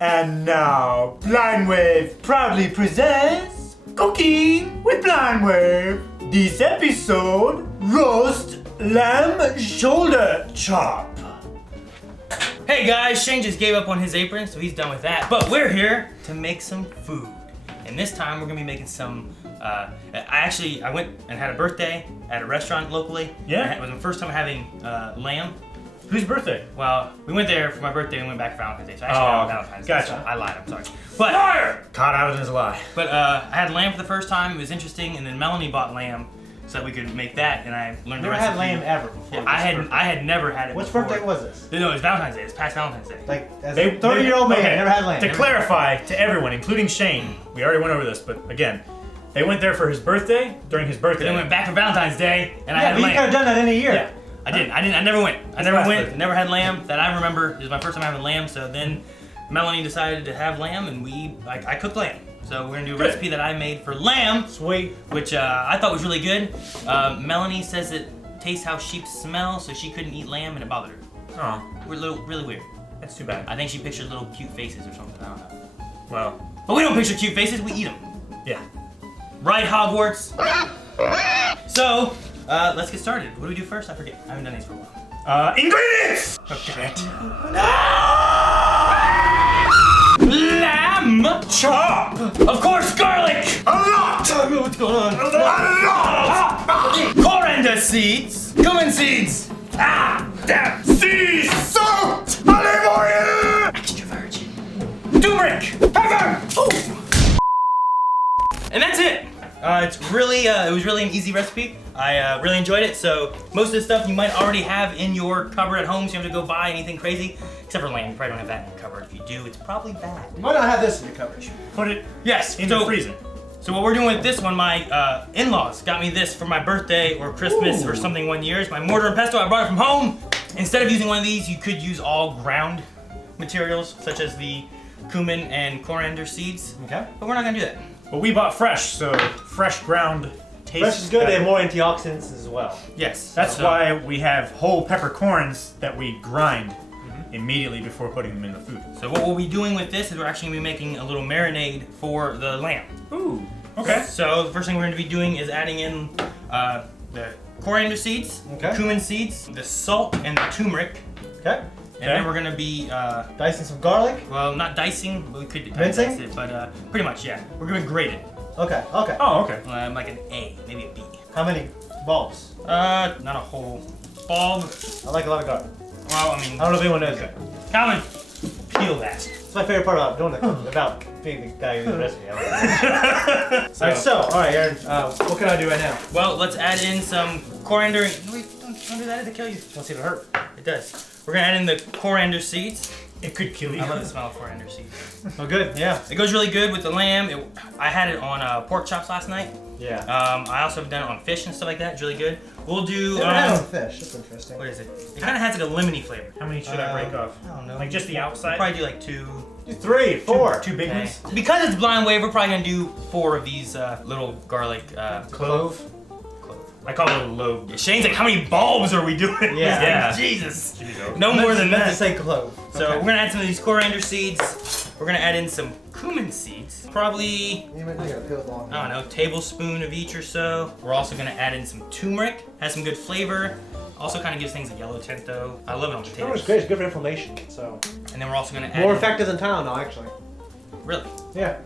And now, Blind Wave proudly presents Cooking with Blind Wave. This episode, roast lamb shoulder chop. Hey guys, Shane just gave up on his apron, so he's done with that. But we're here to make some food. And this time we're gonna be making some, I went and had a birthday at a restaurant locally. Yeah? It was my first time having lamb. Whose birthday? Well, we went there for my birthday and went back for Valentine's Day. So actually not Valentine's Day. Gotcha. So I lied, I'm sorry. But, Liar! Caught out in his lie. But I had lamb for the first time, it was interesting, and then Melanie bought lamb so that we could make that, and I learned the Never recipe. had lamb ever before. Yeah, I had never had it Which before. birthday was this? No, it was Valentine's Day. It's past Valentine's Day. Like, as a 30-year-old man, okay, never had lamb. To clarify to everyone, including Shane, we already went over this, but again, they went there for his birthday, during his birthday. Then we went back for Valentine's Day, and I Yeah, had but you lamb. could have done that in a year. Yeah, I didn't. I never went. I never last went. birthday. Never had lamb that I remember. It was my first time having lamb. So then Melanie decided to have lamb, and I cooked lamb. So we're gonna do a recipe that I made for lamb, Sweet. which I thought was really good. Melanie says it tastes how sheep smell, so she couldn't eat lamb, and it bothered her. Oh, Really weird. that's too bad. I think she pictured little cute faces or something. I don't know. Well, But we don't picture cute faces. We eat them. yeah. Right, Hogwarts? So, let's get started. What do we do first? I forget. I haven't done these for a while. Ingredients! Okay. Lamb Chop! Of course, garlic! A lot! Tell me what's going on. A lot! Coriander seeds! Cumin seeds! Damn! Sea salt! Olive oil! Extra virgin. Turmeric! Pepper! Ooh. And that's it! It was really an easy recipe. I really enjoyed it. So most of the stuff you might already have in your cupboard at home, so you don't have to go buy anything crazy. Except for lamb, you probably don't have that in your cupboard. If you do, it's probably bad. You might not have this in your coverage. Put it Yes, in the freezer. So what we're doing with this one, my in-laws got me this for my birthday or Christmas or something one year. It's my mortar and pestle. I brought it from home. Instead of using one of these, you could use all ground materials, such as the cumin and coriander seeds. Okay. But we're not gonna do that. But we bought fresh, so fresh ground tastes Fresh is good. They better. have more antioxidants as well. Yes. That's so- why we have whole peppercorns that we grind immediately before putting them in the food. So what we'll be doing with this is we're actually gonna be making a little marinade for the lamb. Ooh, okay. So the first thing we're gonna be doing is adding in the coriander seeds, Okay. cumin seeds, the salt, and the turmeric. Okay. And then we're gonna be Dicing some garlic. well, not dicing, but we could kind of Mincing? dice it, but pretty much, yeah. We're gonna grate it, Okay. Okay. Oh, okay. like an A, maybe a B. How many bulbs? Not a whole bulb. I like a lot of garlic. Well, I mean, I don't know if anyone knows that. Calvin, peel that. It's my favorite part about doing the about being the guy who did the recipe. All right, Aaron. What can I do right now? Well, let's add in some coriander. Wait, don't do that, it'll kill you. Let's see if it hurt. It does. We're gonna add in the coriander seeds. It could kill you. I love the smell of coriander seeds. Oh, good. Yeah. It goes really good with the lamb. I had it on pork chops last night. Yeah. I also have done it on fish and stuff like that. It's really good. We'll do. Never had it on fish. That's interesting. What is it? It kind of has like a lemony flavor. How many should I break off? I don't know. Like just the outside? Probably do like 2. Do 3, 4. Two big Okay. ones? Because it's blind wave, we're probably gonna do 4 of these little garlic Clove? clove. I call it a lobe. Shane's like, how many bulbs are we doing? Yeah. Yeah. Jesus. Jeez, No more than Meant to that. say clove. So Okay. we're gonna add some of these coriander seeds. We're gonna add in some cumin seeds. Probably, You might gotta peel it long. I don't know, tablespoon of each or so. We're also gonna add in some turmeric. Has some good flavor. Also kind of gives things a yellow tint though. I love it on Turmeric's potatoes. great. It's good for inflammation. So And then we're also gonna add more in, effective than Tylenol, actually. Really? Yeah.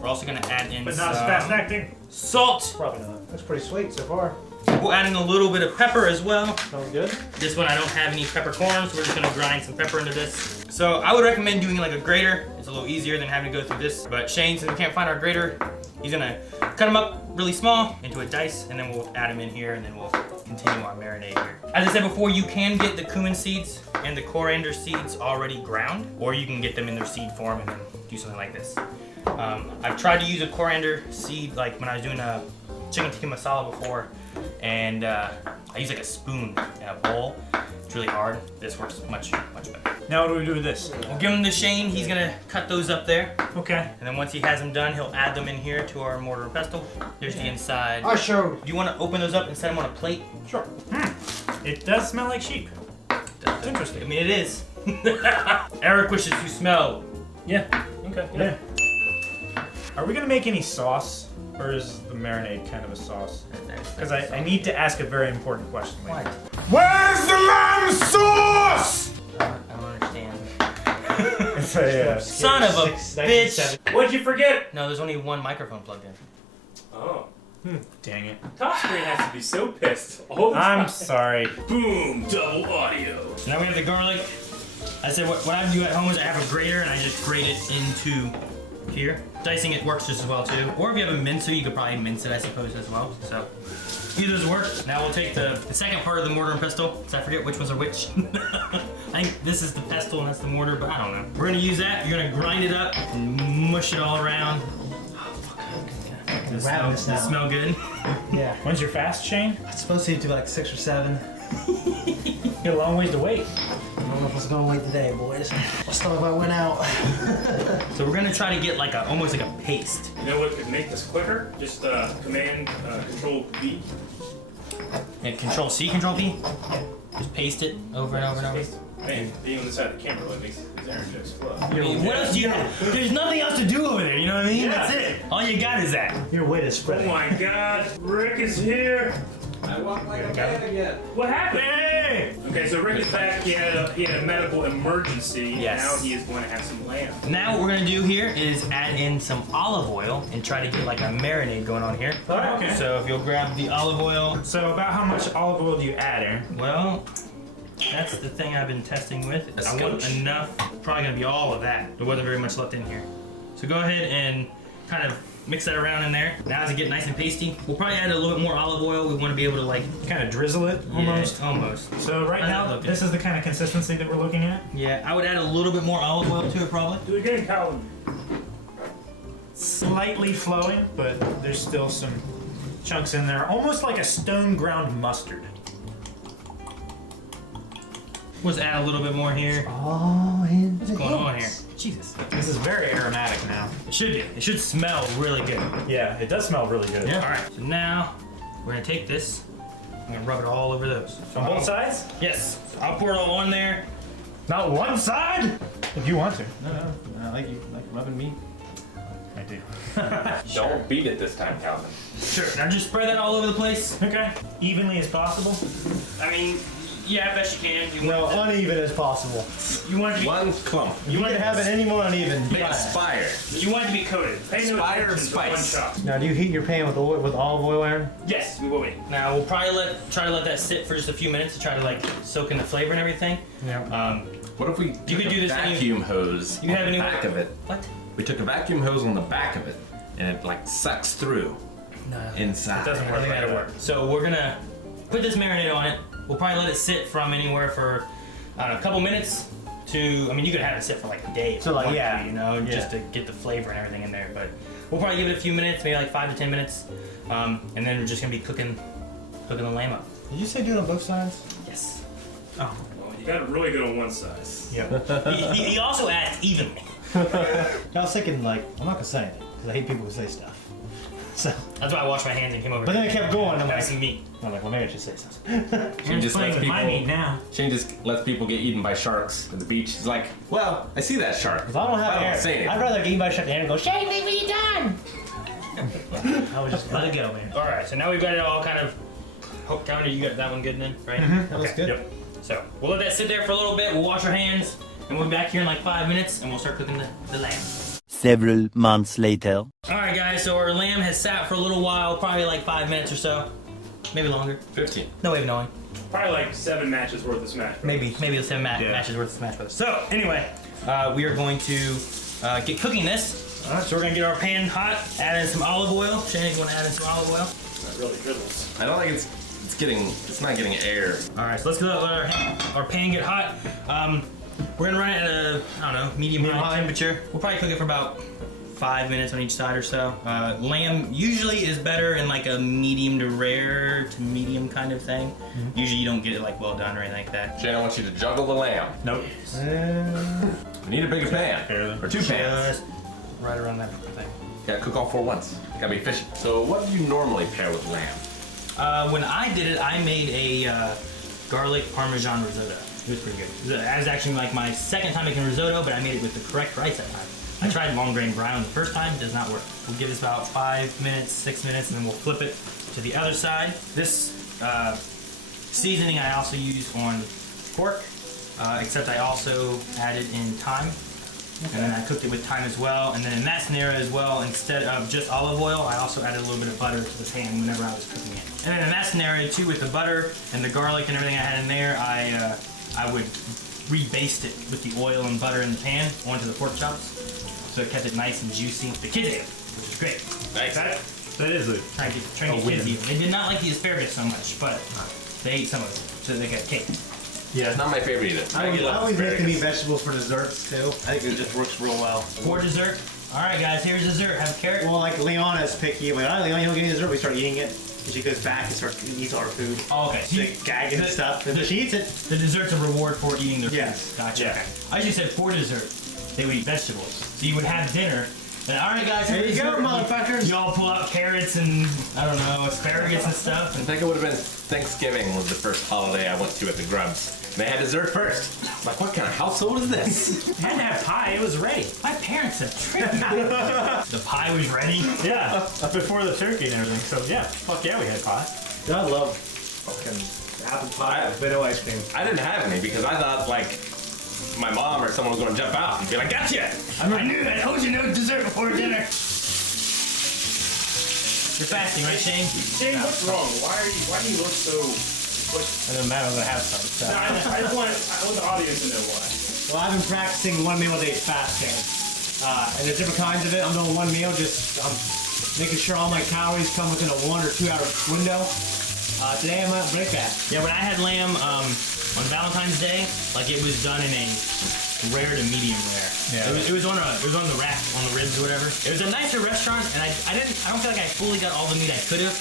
We're also gonna add in But not as some fast acting. salt. Probably not. That's pretty sweet so far. We'll add in a little bit of pepper as well. Sounds good. This one I don't have any peppercorns, so we're just gonna grind some pepper into this. So I would recommend doing like a grater. It's a little easier than having to go through this. But Shane, since we can't find our grater, he's gonna cut them up really small into a dice, and then we'll add them in here, and then we'll continue our marinade here. As I said before, you can get the cumin seeds and the coriander seeds already ground, or you can get them in their seed form and then do something like this. I've tried to use a coriander seed like when I was doing a chicken tikka masala before, and I use like a spoon in a bowl. It's really hard. This works much better. Now what do we do with this? We'll give them to Shane. He's gonna cut those up there, Okay. and then once he has them done, he'll add them in here to our mortar and pestle. Here's the inside. I showed. Do you want to open those up and set them on a plate? Sure. It does smell like sheep. It's interesting. I mean, it is. Eric wishes to smell Yeah. Okay. Yeah. Are we gonna make any sauce, or is the marinade kind of a sauce? Because I need to ask a very important question later. What? Where's the lamb sauce? I don't understand. It's a, Son of a bitch! What'd you forget? No, there's only one microphone plugged in. Oh. Dang it. Top screen has to be so pissed all the time. I'm sorry. Boom, double audio. So now we have the garlic. I said what I do at home is I have a grater and I just grate it into here. Dicing it works just as well too. Or if you have a mincer, you could probably mince it, I suppose, as well. So either does work. Now we'll take the second part of the mortar and pestle, because I forget which ones are which. I think this is the pestle and that's the mortar, but I don't know. We're gonna use that. You're gonna grind it up and mush it all around. Does it smell good? Yeah. When's your fast, Shane? It's supposed to do like 6 or 7. You got a long ways to wait. I don't know if I was gonna wait today, boys. What's up if I went out? So we're gonna try to get like almost like a paste. You know what could make this quicker? Just Command Control V. And Control C, Control V. Just paste it over and over and over. Man, being on this side of the camera really makes his Aaron jokes flow. I mean, what else do you have? There's nothing else to do over there, you know what I mean? Yeah. That's it. All you got is that. Your way to spread Oh it. my God, Rick is here. I walk like a man again. What happened? Hey! Okay, so Rick is back. He had a medical emergency. Yes. Now he is going to have some lamb. Now what we're gonna do here is add in some olive oil and try to get like a marinade going on here. Oh, okay. So if you'll grab the olive oil. So about how much olive oil do you add, Aaron? Well, that's the thing I've been testing with. I want enough. Probably gonna be all of that. There wasn't very much left in here. So go ahead and kind of mix that around in there. Now as it gets nice and pasty, we'll probably add a little bit more olive oil. We want to be able to like Kind of drizzle it, almost. Yeah, almost. So right How's that now, looking? this is the kind of consistency that we're looking at. Yeah, I would add a little bit more olive oil to it probably. Do it again, Colin. Slightly flowing, but there's still some chunks in there, almost like a stone ground mustard. Let's add a little bit more here. Oh, in What's going on here? Jesus. This is very aromatic now. It should be. It should smell really good. Yeah, it does smell really good. All right. So now we're gonna take this. I'm gonna rub it all over those. On both sides? Yes. I'll pour it all on there. Not one side? If you want to. No, I like you like rubbing meat. I do. Don't beat it this time, Calvin. Sure. Now just spread that all over the place. Okay. Evenly as possible. I mean, yeah, best you can. You No, want uneven as possible. you want it to be One clump. You want to have it any more uneven. Make it spire. you want it to be coated. Pay no Spire of attention to one spice. shot. Now, do you heat your pan with oil, with olive oil, Aaron? Yes, we will be. Now we'll probably try to let that sit for just a few minutes to try to like soak in the flavor and everything. Yeah. What if we You could do this vacuum hose you on have the any- back of it? What? We took a vacuum hose on the back of it, and it like sucks through No. inside. It doesn't I work think like that'll that. work. So we're gonna put this marinade on it. We'll probably let it sit from anywhere for I don't know, a couple minutes to. I mean, you could have it sit for like a day. if So, you like, want yeah. to, you know, just to get the flavor and everything in there. But we'll probably give it a few minutes, maybe like 5 to 10 minutes, and then we're just gonna be cooking the lamb up. Did you say do it on both sides? Yes. Well, you got it really good on one side. Yep. He also adds evenly. I was thinking, like, I'm not gonna say anything because I hate people who say stuff. So, That's why I washed my hands and came over. but then it kept going. I'm I like, see meat. well, maybe I should say something. Shane just playing lets with my meat people. now. Shane just lets people get eaten by sharks at the beach. He's like, well, I see that shark. If I don't have I don't Aaron, say it. I'd rather get anybody shut the hand and go, Shane, leave me done. I would just let it go, man. All right, so now we've got it all kind of. Hope Calendar, you got that one good then, right? That was good. Yep. So we'll let that sit there for a little bit. We'll wash our hands, and we'll be back here in like 5 minutes, and we'll start cooking the lamb. Several months later. All right, guys. So our lamb has sat for a little while, probably like 5 minutes or so, maybe longer. 15. No way of knowing. Probably like 7 matches worth of Smash Bros. Maybe the 7 matches worth of Smash Bros. So anyway, we are going to get cooking this. So we're gonna get our pan hot, add in some olive oil. Shane's gonna add in some olive oil. That really dribbles. I don't think it's not getting air. All right, so let's let our pan get hot. We're gonna run it at a, I don't know, medium high temperature. We'll probably cook it for about 5 minutes on each side or so. Lamb usually is better in like a medium to rare to medium kind of thing. Usually you don't get it like well done or anything like that. Shane, I want you to juggle the lamb. Nope. We need a bigger pan. Fair Or 2 pans. Just right around that thing. Gotta cook all 4 once. Gotta be efficient. So what do you normally pair with lamb? When I did it, I made a garlic parmesan risotto. It was pretty good. That was actually like my second time making risotto, but I made it with the correct rice that time. I tried long grain brown the first time, does not work. We'll give this about 5 minutes, 6 minutes, and then we'll flip it to the other side. This seasoning I also use on pork, except I also added in thyme. And then I cooked it with thyme as well. And then in that scenario as well, instead of just olive oil, I also added a little bit of butter to the pan whenever I was cooking it. And then in that scenario too, with the butter and the garlic and everything I had in there, I would rebaste it with the oil and butter in the pan onto the pork chops. So it kept it nice and juicy. The kids ate it, which is great. Nice. That is a Trying to get kids to eat it. They did not like the asparagus so much, but they ate some of it, so they got cake. Yeah, it's not my favorite either. I always make me vegetables for desserts too. I think it just works real well. For dessert, all right guys, here's dessert. Have a carrot. Well, like Leona's picky. Like, all right, Leona, you don't get any dessert. We start eating it. And she goes back and eats all her food. Oh, okay. She's gagging and stuff. And she eats it. The dessert's a reward for eating their Yes. food. Gotcha. Yeah. Okay. I usually said for dessert, they would eat vegetables. So you would have dinner. And all right, guys, There you here's go, dessert. motherfuckers. Y'all pull out carrots and I don't know asparagus and stuff. I think it would have been Thanksgiving was the first holiday I went to at the Grubs. And they had dessert first. I'm like, what kind of household is this? You had to have pie, it was ready. My parents have tricked me. The pie was ready. Yeah, before the turkey and everything. So yeah, fuck yeah, we had pie. I love fucking apple pie, vanilla ice cream. I didn't have any because I thought like my mom or someone was going to jump out and be like, gotcha! I knew that. I told you no dessert before dinner. You're fasting, right, Shane? Shane, what's wrong? Why do you look so... It doesn't matter. I'm gonna have some. So. No, I want the audience to know why. Well, I've been practicing 1 meal a day fasting. And there's different kinds of it. I'm doing 1 meal, just making sure all my calories come within a 1 or 2 hour window. Today I'm gonna break that. Yeah, when I had lamb on Valentine's Day, like it was done in a rare to medium rare. Yeah. It was on the rack, on the ribs or whatever. It was a nicer restaurant, and I don't feel like I fully got all the meat I could have.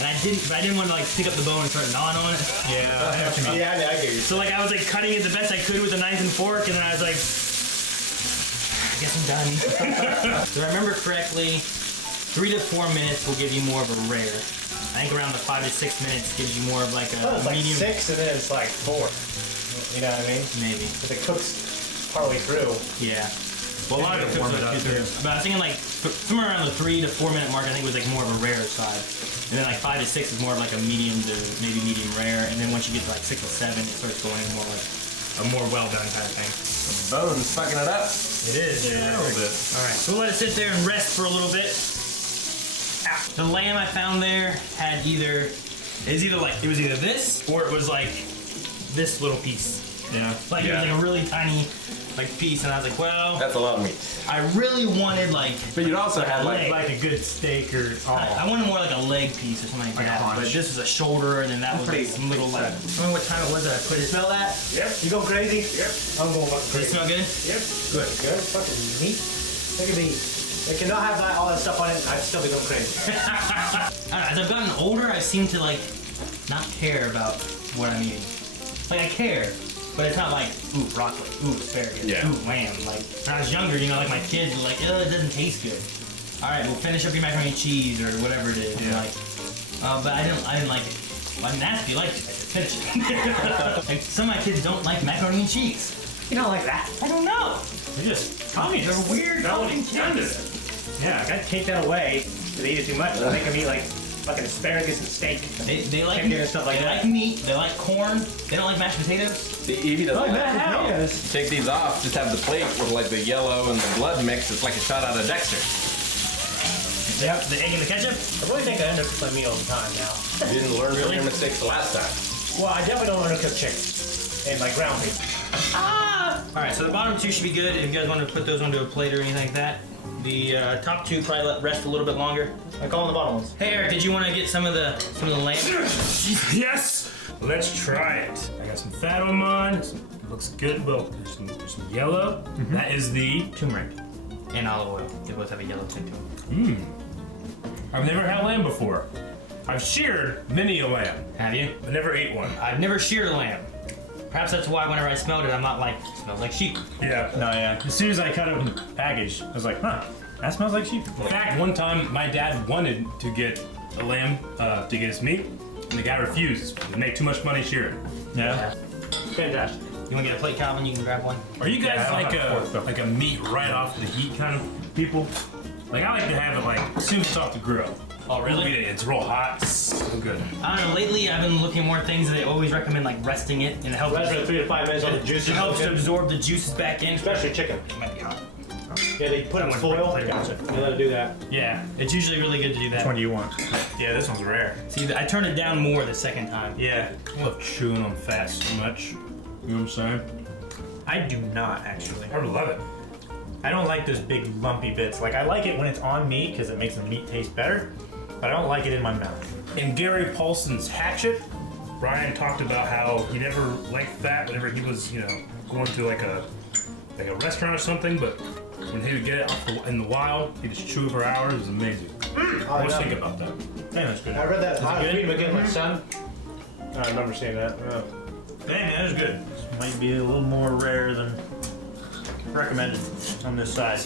And I didn't want to like pick up the bone and start gnawing on it. Yeah, I know what you mean. Yeah, I get you. So like I was like cutting it the best I could with a knife and fork, and then I was like, I guess I'm done. If I remember correctly, 3 to 4 minutes will give you more of a rare. I think around the 5 to 6 minutes gives you more of like a It's like medium. 6 and then it's like 4. You know what I mean? Maybe. If it cooks partway through. Yeah. Well, a lot of it cooks warm it like up, 2/3. But I was thinking like somewhere around the 3 to 4 minute mark. I think it was like more of a rare side, and then like 5 to 6 is more of like a medium to maybe medium rare, and then once you get to like 6 to 7, it starts going more like a more well done kind of thing. Bones fucking it up. It is, yeah, a little bit. All right, so we'll let it sit there and rest for a little bit. The lamb I found there had it was either this or it was like this little piece. Yeah. Like it was like a really tiny like piece, and I was like, well, That's a lot of meat. I really wanted like. But you'd also have like, Like a good steak or I wanted more like a leg piece or something like Like a that. But haunch. this was a shoulder, and then that was like pretty some little like. I don't know what time it was that I put it. Smell that? Yep. You go crazy? Yep. I'm going fucking Does it crazy. smell good? Yep. Good. Good. Fucking meat. Look at me. They cannot have all that stuff on it. I'd still be going crazy. I don't know, as I've gotten older, I seem to like not care about what I'm eating. Like I care, but it's not like ooh broccoli, ooh asparagus, Yeah. ooh lamb. Like when I was younger, you know, like my kids were like, oh, it doesn't taste good. All right, we'll finish up your macaroni and cheese or whatever it is. And Yeah. like, but I didn't like it. Well, I didn't ask if you liked it. I said finish it. Like some of my kids don't like macaroni and cheese. You don't like that? I don't know. They're just communists. They're weird. No, fucking it's done kids. to it. Yeah, I gotta take that away. They eat it too much. I'll make them eat like fucking asparagus and steak. They like Chicken and stuff like they that. like meat. They like corn. They don't like mashed potatoes. the Evie doesn't Oh, like man, it. how? Potatoes. Take these off, just have the plate with like the yellow and the blood mix. It's like a shot out of Dexter. Yep. The egg and the ketchup. I really think I end up cooking meat all the time now. You didn't learn from Really? your mistakes the last time. Well, I definitely don't want to cook chicken and like ground beef. All right. So the bottom two should be good. If you guys want to put those onto a plate or anything like that. The top two probably let rest a little bit longer. Like all the bottom ones. Hey Eric, did you want to get some of the lamb? Yes! Let's try it. I got some fat on mine. It looks good. Well, there's some yellow. That is the Turmeric and olive oil. They both have a yellow tint to them. I've never had lamb before. I've sheared many a lamb. Have you? I never ate one. I've never sheared a lamb. Perhaps that's why whenever I smelled it, I'm not like, it smells like sheep. Yeah. No, yeah. As soon as I cut it in the package, I was like, huh, that smells like sheep. In fact, one time my dad wanted to get a lamb to get his meat, and the guy refused. It'd make too much money shearing. Yeah. Fantastic. You want to get a plate, Calvin? You can grab one. Are you guys Yeah, I like don't have fork, though. a meat right off the heat kind of people? Like I like to have it like as soon as it's off the grill. Oh, really? It's real hot. So good. I don't know. Lately, I've been looking more things that they always recommend, like resting it, and it helps. Rest for 3 to 5 minutes on the It juices. helps to absorb the juices back in. Especially chicken. It might be hot. Yeah, they put it in foil. Gotcha. You let it do that. Yeah, it's usually really good to do Which that. one do you want? Yeah, this one's rare. See, I turned it down more the second time. Yeah. I love chewing on fat so much. You know what I'm saying? I do not actually. I love it. I don't like those big lumpy bits. Like I like it when it's on meat because it makes the meat taste better, but I don't like it in my mouth. In Gary Paulson's Hatchet, Brian talked about how he never liked fat whenever he was, going to like a restaurant or something, but when he would get it in the wild, he'd just chew it for hours. It was amazing. I was thinking about that. Man, that's good. I read that. I was good? reading again with my son. I remember seeing that. Yeah. Dang, that is good. This might be a little more rare than recommended on this side.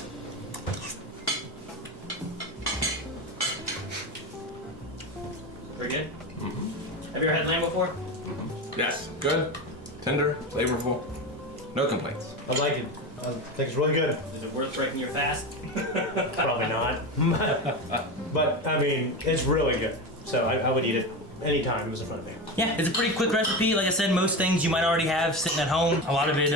Very good. Have you ever had lamb before? Yes, good, tender, flavorful, no complaints. I like it. I think it's really good. Is it worth breaking your fast? Probably not. But, I mean, it's really good. So I would eat it anytime it was in front of me. Yeah, it's a pretty quick recipe. Like I said, most things you might already have sitting at home. A lot of it,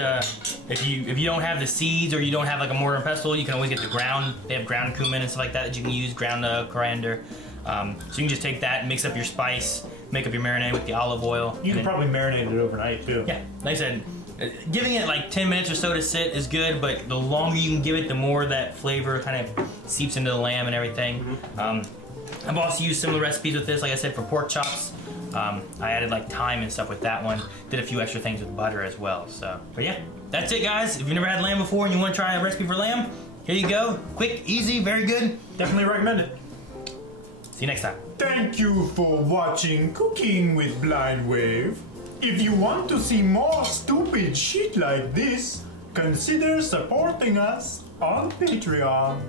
if you don't have the seeds or you don't have like a mortar and pestle, you can always get the ground. They have ground cumin and stuff like that you can use, ground coriander. So you can just take that, mix up your spice, make up your marinade with the olive oil. You can probably marinate it overnight too. Yeah, like I said, giving it like 10 minutes or so to sit is good, but the longer you can give it, the more that flavor kind of seeps into the lamb and everything. I've also used similar recipes with this, like I said, for pork chops. I added like thyme and stuff with that one. Did a few extra things with butter as well. So, but yeah, that's it, guys. If you've never had lamb before and you want to try a recipe for lamb, here you go. Quick, easy, very good. Definitely recommend it. See you next time. Thank you for watching Cooking with Blind Wave. If you want to see more stupid shit like this, consider supporting us on Patreon.